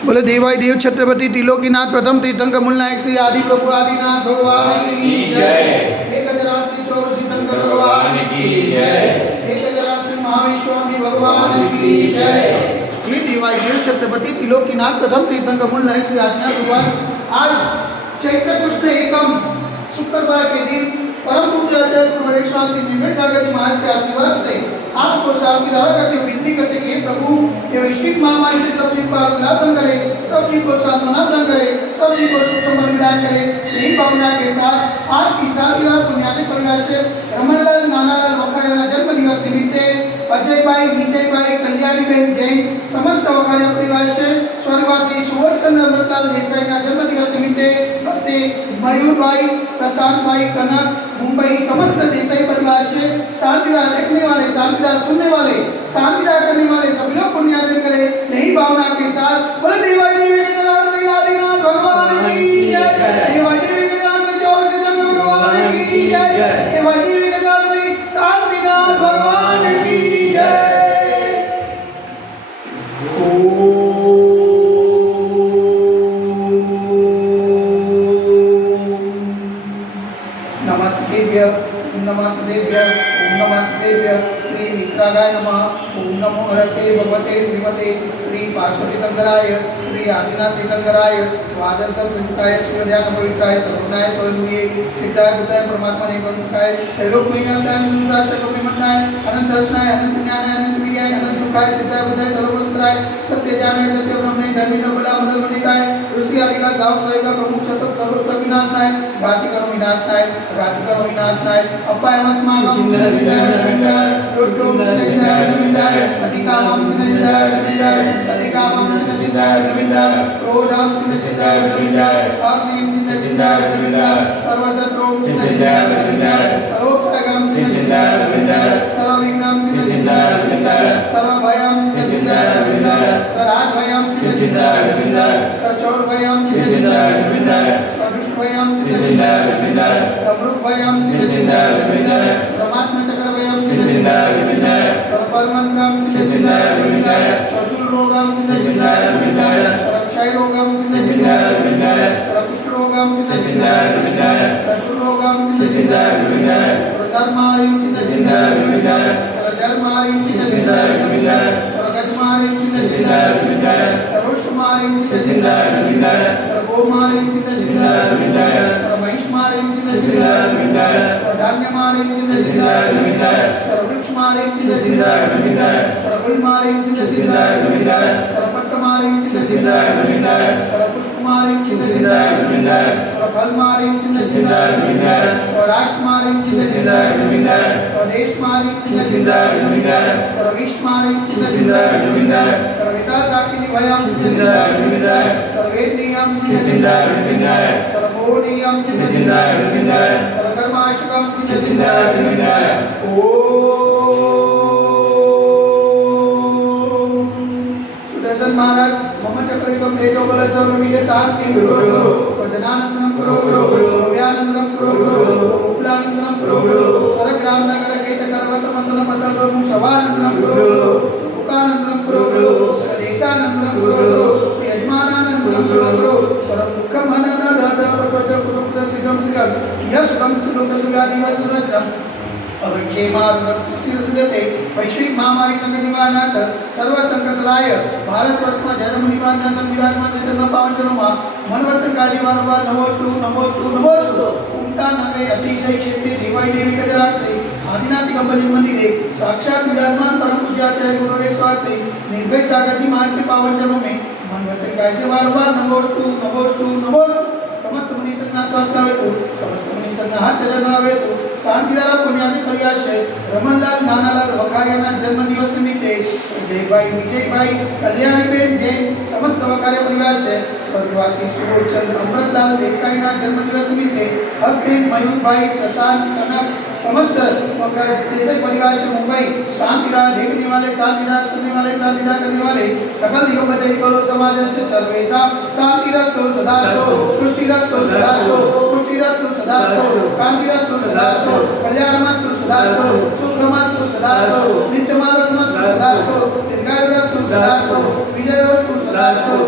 बोले देवाई देव छत्रपति त्रिलोकीनाथ प्रथम तीर्थंकर मूलनायक श्री आदि प्रभु आदिनाथ भगवान की जय। एक हजार श्री चौर तीर्थंकर भगवान की जय। एक हजार श्री महाविश्वामी भगवान की जय। ये देवाई देव छत्रपति त्रिलोकीनाथ प्रथम तीर्थंकर मूलनायक श्री आदिनाथ भगवान आज चैत्र कृष्ण एकम शुक्रवार के दिन परम पूज्य आचार्य गुरु गणेश्वर श्री निर्भय सागर जी महाराज के आशीर्वाद से आपको शांति धारा करते हुए विनती करते कि हे प्रभु ये वैश्विक महामारी से सब जीव को आरोग्य करे, सब जीव को सांत्वना प्रदान करे, सब जीव को सुख संपन्न विधान करे। यही भावना के साथ आज की शांति धारा पुण्यातिक परिवार से रमणलाल नानालाल वखारिया जन्म दिवस निमित्ते अजय भाई, विजय भाई, कल्याणी बहन जैन समस्त वखारिया परिवार से स्वर्गवासी सुवोचंद्र अमृतलाल देसाई का जन्म दिवस निमित्ते हस्ते मयूर भाई, प्रशांत भाई, कनक मुंबई समस्त देसाई परिवार से शांतिदा देखने वाले, शांतिदा सुनने वाले, शांतिदा करने वाले सभी लोग पुण्यार्जन करें। यही भावना के साथ बोले देवाई देवी के नाम से आदिनाथ भगवान की जय। देवाई देवी के नाम से चौबीस तीर्थंकर भगवान की जय। देवाई देवी के नाम से शांतिनाथ भगवान की जय। नमस्तेभ्य नमस्तेभ्य ओम नमस्तेभ्य श्री मित्रागाय नमः। ओम नमो हरते भगवते श्रीमते श्री पार्श्वती तीर्थंकराय श्री आदिनाथ तीर्थंकराय द्वादशदल प्रयुक्ताय सूर्यध्यान पवित्राय सर्वज्ञाय स्वरूपे सिद्धाय बुद्धाय परमात्मा ने परमसुखाय त्रैलोक महीनाय संसार चक्र विमन्नाय अनंत हस्नाय अनंत ज्ञानाय अनंत विद्याय अनंत सुखाय सिद्धाय बुद्धाय तलोपस्त्राय सत्य ज्ञानाय सत्य ब्रह्मणे धर्मी नबला मदल मनिकाय ऋषि आदि का साव सही का प्रमुख चतुर्थ सर्व विनाशनाय घाति कर्म विनाशनाय घाति कर्म विनाशनाय अपाय अस्माकं चिरंजीवाय नमिन्दाय रुद्रों चिरंजीवाय नमिन्दाय अतिकामं चिरंजीवाय नमिन्दाय अतिकामं चिरंजीवाय नमिन्दाय क्रोधं चिरंजीवाय नमिन्दाय अग्निं चिरंजीवाय नमिन्दाय सर्वशत्रुं चिरंजीवाय नमिन्दाय सर्वोपसर्गं चिरंजीवाय नमिन्दाय सर्वविघ्नं चिरंजीवाय नमिन्दाय सर्वभयं चिरंजीवाय नमिन्दाय सर्वाभयं चिरंजीवाय नमिन्दाय सर्वचौरभयं चिरंजीवाय नमिन्दाय सर्वदुष्टभयं चिरंजीवाय नमिन्दाय सर्वमृगभयं चिरंजीवाय नमिन्दाय सर्वात्मचक्रभयं चिरंजीवाय नमिन्दाय सर्वपर्वणं चिरंजीवाय नमिन्दाय सर्वशूलरोगं चिरंजीवाय नमिन्दाय सर्वक्षयरोगं चिरंजीवाय नमिन्दाय सर्वकुष्ठरोगं चिरंजीवाय नमिन्दाय सर्वरोगं चिरंजीवाय नमिन्दाय सर्वधर्मारिं चिरंजीवाय नमिन्दाय सर्वजर्मारिं चिरंजीवाय नमिन्दाय सर्वगजमारिं चिरंजीवाय नमिन्दाय सर्वोष्मारिं चिरंजीवाय नमिन्दाय सर्वगोमारिं चिरंजीवाय नमिन्दाय सर्वमहिष्मारिं चिरंजीवाय नमिन्दाय सर्वधान्यमारिं चिरंजीवाय नमिन्दाय सर्ववृक्षमारिं चिरंजीवाय नमिन्दाय सर्वफुलमारिं चिरंजीवाय नमिन्दाय सर्वपत्रमारिं चिरंजीवाय नमिन्दाय सर्वपुष्पमारिं चिरंजीवाय नमिन्दाय सर्वफलमारिं चिरंजीवाय नमिन्दाय सर्वराष्ट्रमारिं चिरंजीवाय नमिन्दाय स्वदेशमारिं चिरंजीवाय नमिन्दाय सर्वविश्वमारिं चिरंजीवाय नमिन्दाय सर्वविकासाकिनिभयं चिरंजीवाय नमिन्दाय सर्ववेदनीयं चिरंजीवाय नमिन्दाय सर्वबोधनीयं चिरंजीवाय नमिन्दाय सर्वकर्माष्टकं चिरंजीवाय नमिन्दाय। सुदर्शन महाराज मम चक्रिकं तेजो बल सर्वमिदे शान्तिं कुरु गुरु स्वजनानन्दनं कुरु गुरु व्यानन्दनं कुरु गुरु उपलानन्दनं कुरु गुरु सरग्राम नगर केतकरवत मंडल मंडल प्रमुख सभानन्दनं कुरु गुरु सुखानन्दनं कुरु गुरु देशानन्दनं कुरु गुरु यजमानानन्दनं कुरु गुरु परम दुःखं हनन दद पत्वच कुरुक्त सिद्धं सिद्धं यस्कं सुलोक सुव्याधि वसुरजं अविक्षेमादुते वैश्विक महामारी संकट निवारणार्थ सर्व संकटराय भारतवर्ष में जन्म निवारण संविधान में चैतन्य पावन जन्म मन वचन काली वारंवार नमोस्तु नमोस्तु नमोस्तु उमटा नगरे अतिशय क्षेत्रे देवाई देवी के जरा से आदिनाथ दिगंबर मंदिर साक्षात विराजमान परम पूज्य आचार्य गुरु गणेश्वर से निर्भय सागर जी महाराज के पावन जन्म में मन वचन काली से वारंवार नमोस्तु नमोस्तु नमोस्तु समस्त मुनि संघ स्वास्थ्य आवे तो समस्त मुनि संघ हाथ चरण आवे तो शांतिधारा पुण्याति परियाशय रमणलाल नानालाल वखारिया जन्म दिवस निमित्ते जय भाई, विजय भाई, कल्याणी बहन जैन समस्त वखारिया परिवार से स्वर्गवासी सुबोधचंद्र अमृतलाल देसाई जन्म दिवस निमित्ते हस्ते मयूर भाई, प्रशांत, कनक समस्त देसाई परिवार से मुंबई शांतिदा देखने वाले, शांतिदा सुनने वाले, शांतिदा करने वाले सकल दिगंबर कलो समाज से सर्वेशा शांतिरस्तु सदास्तु पुष्टिरस्तु सदास्तु पुष्टिरस्तु सदास्तु कांतिरस्तु सदास्तु कल्याणमस्तु सदास्तु सुखमस्तु सदास्तु नित्यमानमस्तु सदास्तु दीर्घायुरस्तु सदास्तु विजयोस्तु सदास्तु